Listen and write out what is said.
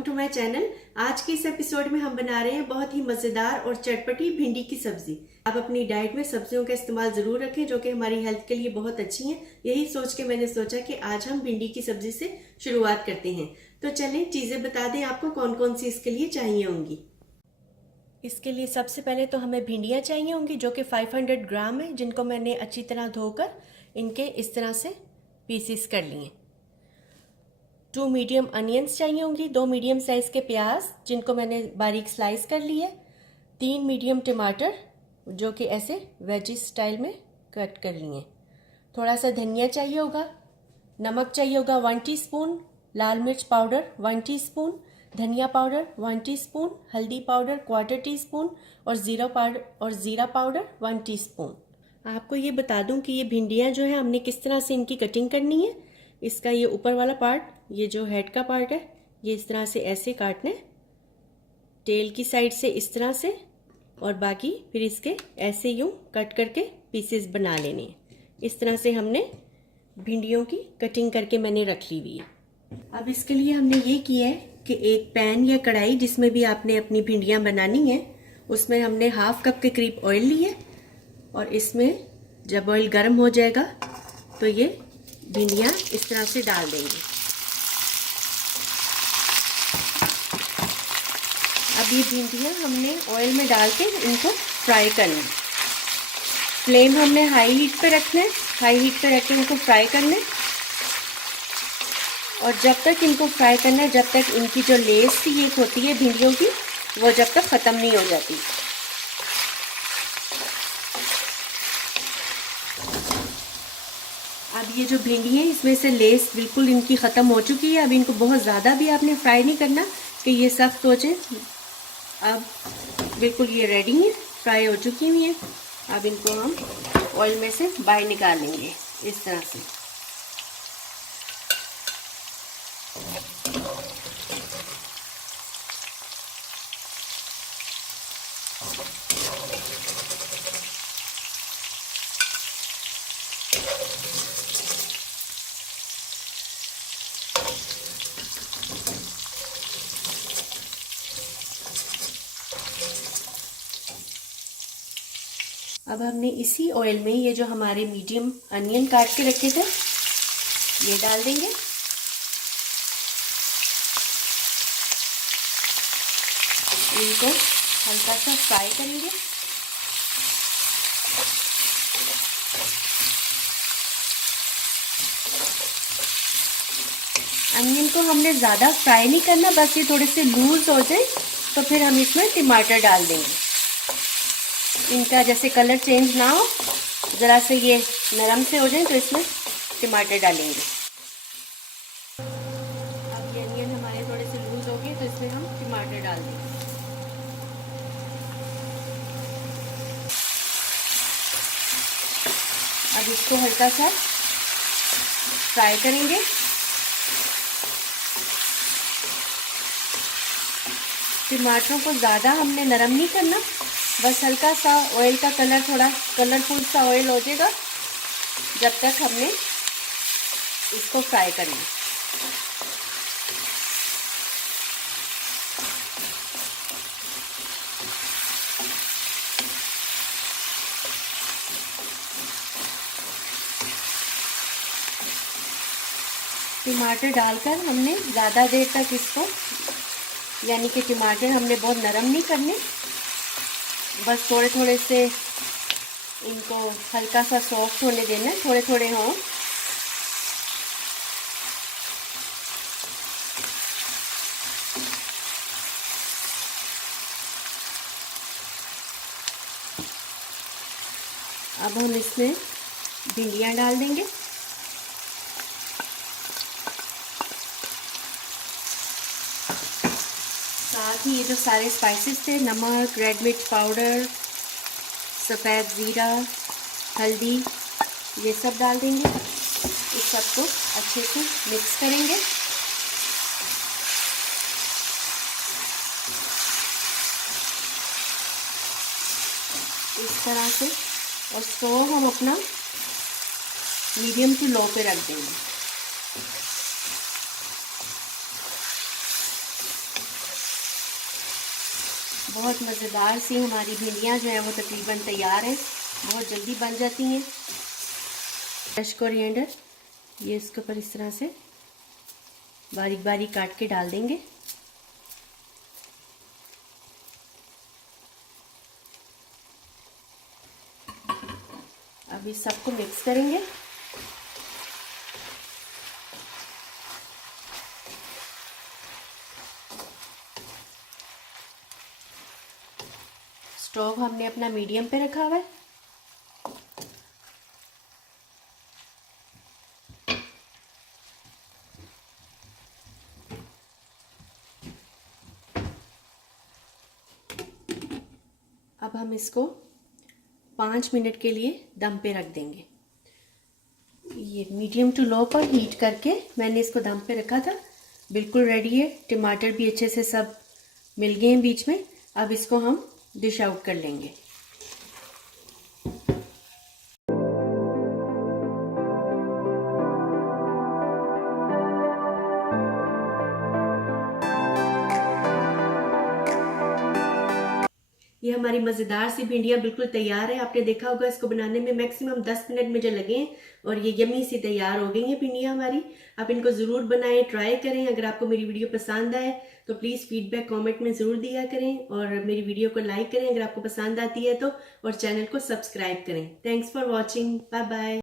Welcome to my channel. आज के इस एपिसोड में हम बना रहे हैं बहुत ही मजेदार और चटपटी भिंडी की सब्जी। आप अपनी डाइट में सब्जियों का इस्तेमाल जरूर रखें जो कि हमारी हेल्थ के लिए बहुत अच्छी हैं। यही सोच के मैंने सोचा कि आज हम भिंडी की सब्जी से शुरुआत करते हैं। तो चलें चीजें बता दें आपको कौन कौन सी इसके लिए चाहिए होंगी। इसके लिए सबसे पहले तो हमें भिंडियाँ चाहिए होंगी जो कि 500 ग्राम है, जिनको मैंने अच्छी तरह धोकर इनके इस तरह से पीसीस कर लिए। 2 मीडियम अनियंस चाहिए होंगी, 2 मीडियम साइज के प्याज जिनको मैंने बारीक स्लाइस कर लिया है, 3 मीडियम टमाटर जो कि ऐसे वेजिस स्टाइल में कट कर लिए, थोड़ा सा धनिया चाहिए होगा, नमक चाहिए होगा 1 टीस्पून, लाल मिर्च पाउडर 1 टीस्पून, धनिया पाउडर 1 टीस्पून, हल्दी पाउडर 1/4 टीस्पून और ज़ीरा पाउडर 1 टीस्पून। आपको ये बता दूं कि ये भिंडियाँ जो है हमने किस तरह से इनकी कटिंग करनी है। इसका ये ऊपर वाला पार्ट, ये जो हेड का पार्ट है, ये इस तरह से ऐसे काटना है, टेल की साइड से इस तरह से, और बाकी फिर इसके ऐसे यूं कट करके पीसेस बना लेने हैं। इस तरह से हमने भिंडियों की कटिंग करके मैंने रख ली हुई है। अब इसके लिए हमने ये किया है कि एक पैन या कढ़ाई जिसमें भी आपने अपनी भिंडियाँ बनानी है, उसमें हमने हाफ कप के करीब ऑयल ली है और इसमें जब ऑयल गर्म हो जाएगा तो ये भिंडियाँ इस तरह से डाल देंगे। अब ये भिंडियाँ हमने ऑयल में डाल के इनको फ्राई करना है। फ्लेम हमने हाई हीट पे रखना है, हाई हीट पे रख के इनको फ्राई करना है। और जब तक इनको फ्राई करना है जब तक इनकी जो लेस सी एक होती है भिंडियों की, वो जब तक ख़त्म नहीं हो जाती। अब ये जो भिंडी है इसमें से लेस बिल्कुल इनकी ख़त्म हो चुकी है। अब इनको बहुत ज़्यादा भी आपने फ्राई नहीं करना कि ये सख्त हो जाए। अब बिल्कुल ये रेडी है, फ्राई हो चुकी हुई है। अब इनको हम ऑयल में से बाहर निकालेंगे इस तरह से। अब हमने इसी ऑयल में ये जो हमारे मीडियम अनियन काट के रखे थे ये डाल देंगे। इनको हल्का सा फ्राई करेंगे। अनियन को हमने ज़्यादा फ्राई नहीं करना, बस ये थोड़े से लूज हो जाए तो फिर हम इसमें टमाटर डाल देंगे। इनका जैसे कलर चेंज ना हो, ज़रा से ये नरम से हो जाए तो इसमें टमाटर डालेंगे। अब ये अनियन हमारे थोड़े से लूज हो गए तो इसमें हम टमाटर डाल देंगे। अब इसको हल्का सा फ्राई करेंगे। टमाटरों को ज़्यादा हमने नरम नहीं करना, बस हल्का सा ऑयल का कलर, थोड़ा कलरफुल सा ऑयल हो जाएगा जब तक हमने इसको फ्राई करना। टमाटर डालकर हमने ज़्यादा देर तक इसको, यानी कि टमाटर हमने बहुत नरम नहीं करने, बस थोड़े थोड़े से इनको हल्का सा सॉफ्ट होने देना, थोड़े थोड़े हों। अब हम इसमें भिंडियाँ डाल देंगे। साथ ही ये जो सारे स्पाइसेस थे, नमक, रेड मिर्च पाउडर, सफ़ेद ज़ीरा, हल्दी, ये सब डाल देंगे। इस सबको अच्छे से मिक्स करेंगे। इस तरह से, और स्टोव हम अपना मीडियम टू लो पे रख देंगे। बहुत मज़ेदार सी हमारी भिंडियाँ जो हैं वो तकरीबन तैयार हैं, बहुत जल्दी बन जाती हैं। फ्रेश कोरिएंडर ये इसके ऊपर इस तरह से बारीक बारीक काट के डाल देंगे। अब इस सबको मिक्स करेंगे। स्टोव हमने अपना मीडियम पे रखा हुआ है। अब हम इसको 5 मिनट के लिए दम पे रख देंगे। ये मीडियम टू लो पर हीट करके मैंने इसको दम पे रखा था। बिल्कुल रेडी है। टमाटर भी अच्छे से सब मिल गए हैं बीच में। अब इसको हम डिश आउट कर लेंगे। ये हमारी मज़ेदार सी भिंडियाँ बिल्कुल तैयार है। आपने देखा होगा इसको बनाने में मैक्सिमम 10 मिनट मुझे लगे हैं और ये यमी सी तैयार हो गई हैं भिंडियाँ हमारी। आप इनको ज़रूर बनाएं, ट्राई करें। अगर आपको मेरी वीडियो पसंद आए तो प्लीज़ फीडबैक कमेंट में ज़रूर दिया करें और मेरी वीडियो को लाइक करें अगर आपको पसंद आती है तो, और चैनल को सब्सक्राइब करें। Thanks for watching. Bye bye.